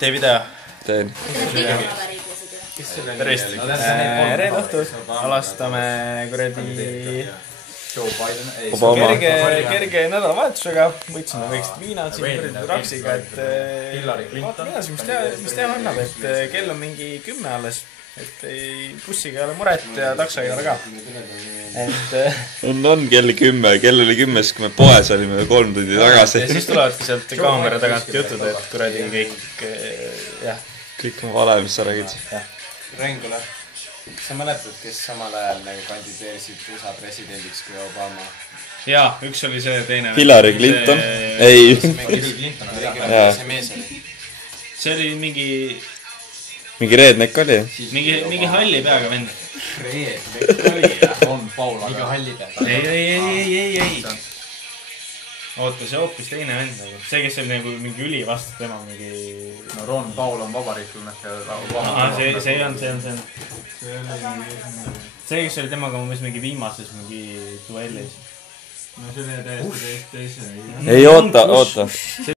tee video. Teen. Tervist. Reede õhtul alastame kuradi kerge nädalavahetusega. Võitsime väikest viinad siin kuradi raksiga, et vaatame edasi, mis teha annab, et kell on mingi 10 alles, et bussiga ei ole muret ja takso ei ole ka. On kell 10, kell oli 10, siis kui me poes olime 3 tundi tagasi. Ja siis tulevadki sealt kaamera tagant jutud, et kuradi kõik, jah. Kõik on vale, mis sa räägid. Rengule, sa mäletad, kes samal ajal kandideerisid USA presidendiks kui Obama? Jaa, üks oli see teine. Hillary Clinton? Ei. See mees oli. See oli mingi Redneck oli? Mingi halli peaga vend. Redneck oli ja Ron Paul. Mingi halli peaga. Ei. Oota, see hoopis teine vend. See, kes oli nagu mingi üli vastu tema mingi... No Ron Paul on vabariiklane. See on. See, kes oli temaga mingi viimases mingi duellis. No see oli täiesti teise. Ei, oota.